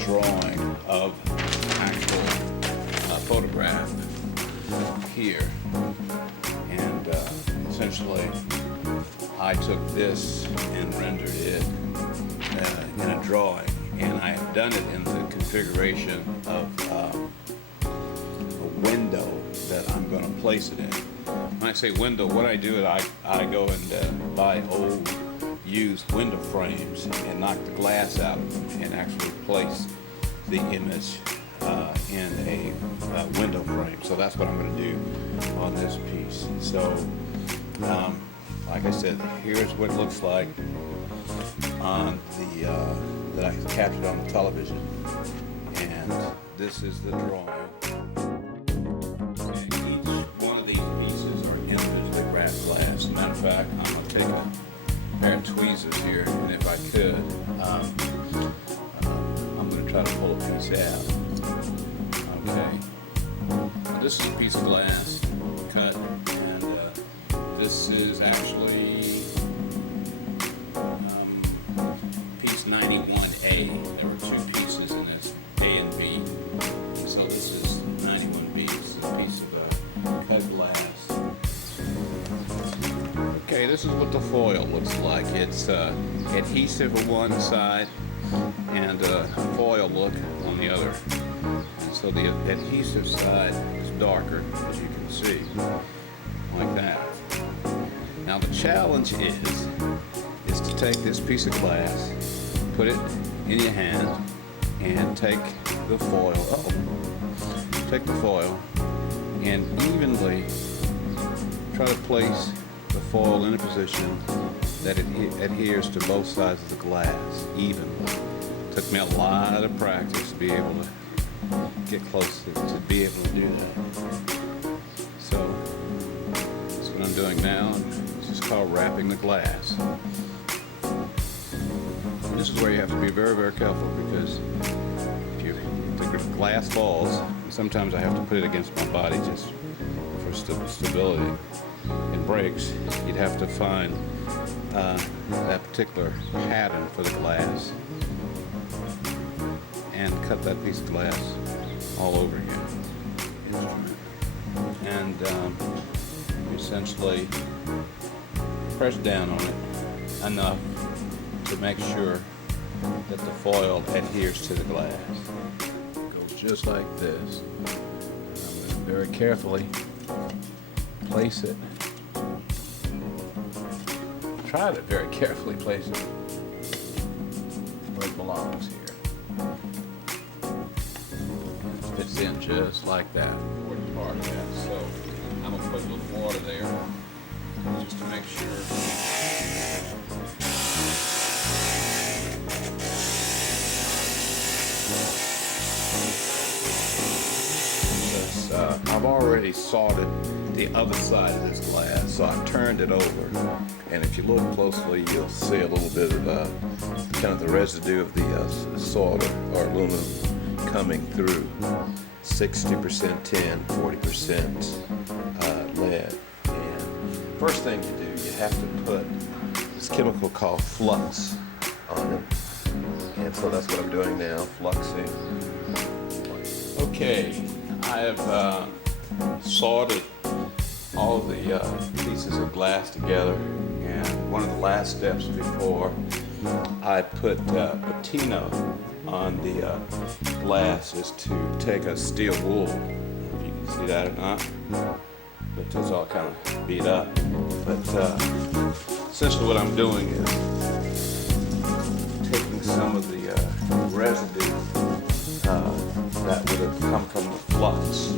drawing of actual photograph here, and essentially I took this and rendered it in a drawing, and I have done it in the configuration of a window that I'm going to place it in. When I say window, what I do is I go and buy old used window frames and knock the glass out of them and actually place the image in a window frame. So that's what I'm going to do on this piece. So like I said, here's what it looks like on the that I captured on the television, and this is the drawing. And each one of these pieces are individually wrapped glass. As a matter of fact, I'm going to take a pair of tweezers here, and if I could, I'm going to try to pull a piece out. Okay, this is a piece of glass cut, and this is actually piece 91A. There were two pieces in this, A and B, and so this is 91B. This is a piece of cut glass. Okay, this is what the foil looks like. It's adhesive on one side and foil look on the other. And so the adhesive side is darker, as you can see, like that. Now the challenge is to take this piece of glass, put it in your hand, and take the foil, and evenly try to place the foil in a position that it adheres to both sides of the glass evenly. Took me a lot of practice to be able to get close to be able to do that. So that's what I'm doing now. This is called wrapping the glass. And this is where you have to be very, very careful, because if the glass falls, sometimes I have to put it against my body just for stability. It breaks, you'd have to find that particular pattern for the glass and cut that piece of glass all over again. And you essentially press down on it enough to make sure that the foil adheres to the glass. It goes just like this. And I'm going to very carefully place it. Try to very carefully place it where it belongs here. It fits in just like that. Important part of that. So I'm going to put a little water there just to make sure. I've already soldered the other side of this glass, so I turned it over, and if you look closely, you'll see a little bit of kind of the residue of the solder or aluminum coming through. 60% tin, 40% lead. And first thing you do, you have to put this chemical called flux on it, and so that's what I'm doing now, fluxing. Okay, I have soldered all of the pieces of glass together, and one of the last steps before I put patina on the glass is to take a steel wool, if you can see that or not, but it's all kind of beat up. But essentially what I'm doing is taking some of the residue that would have come from the flux.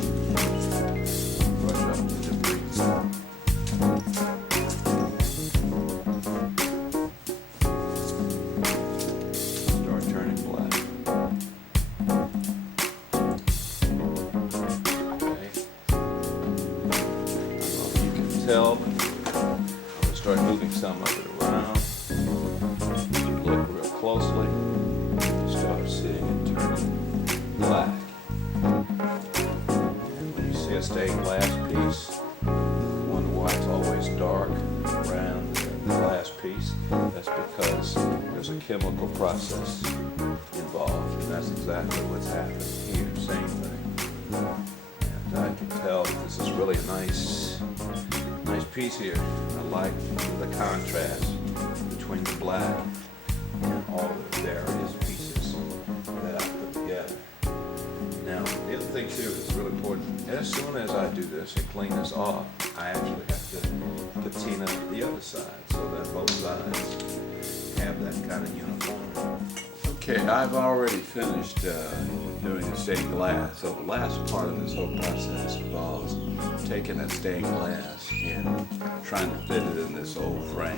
Brush up the debris. Start turning black. Okay. I don't know if you can tell, but I'm going to start moving some of it around. If you look real closely, you start seeing it turning black. When you see a stained glass piece, you wonder why it's always dark around the glass piece. That's because there's a chemical process involved, and that's exactly what's happening here. Same thing. And I can tell this is really a nice piece here. I like the contrast between the black and all of the various pieces that I put together. Now, the other thing too that's really important, as soon as I do this and clean this off, I actually have to patina the other side so that both sides have that kind of uniformity. Okay, I've already finished doing the stained glass. So the last part of this whole process involves taking that stained glass and trying to fit it in this old frame.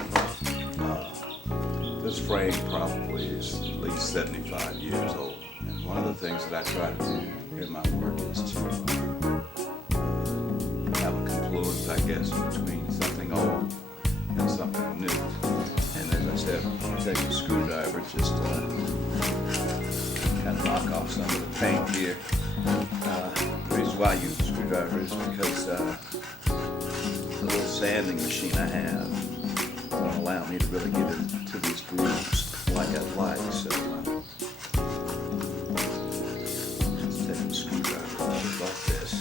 This frame probably is at least 75 years old. And one of the things that I try to do in my work is to have a confluence, I guess, between something old and something new. And as I said, take a screwdriver, just kind of knock off some of the paint here. The reason why I use a screwdriver is because the little sanding machine I have won't allow me to really get into these grooves like I'd like. So just take a screwdriver like this.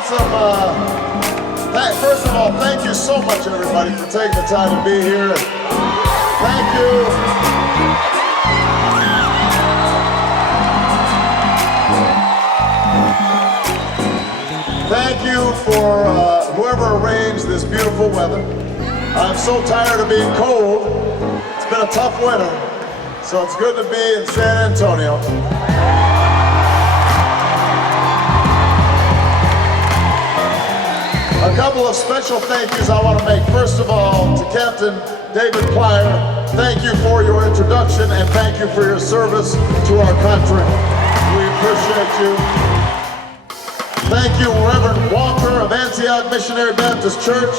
got some, first of all, thank you so much, everybody, for taking the time to be here. Thank you. Thank you for whoever arranged this beautiful weather. I'm so tired of being cold. It's been a tough winter, so it's good to be in San Antonio. A couple of special thank yous I want to make. First of all, to Captain David Plyer, thank you for your introduction and thank you for your service to our country. We appreciate you. Thank you, Reverend Walker of Antioch Missionary Baptist Church,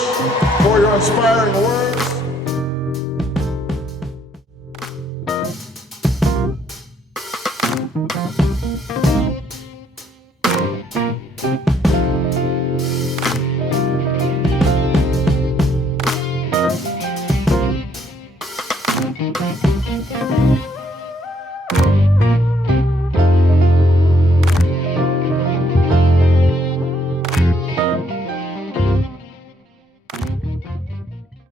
for your inspiring words.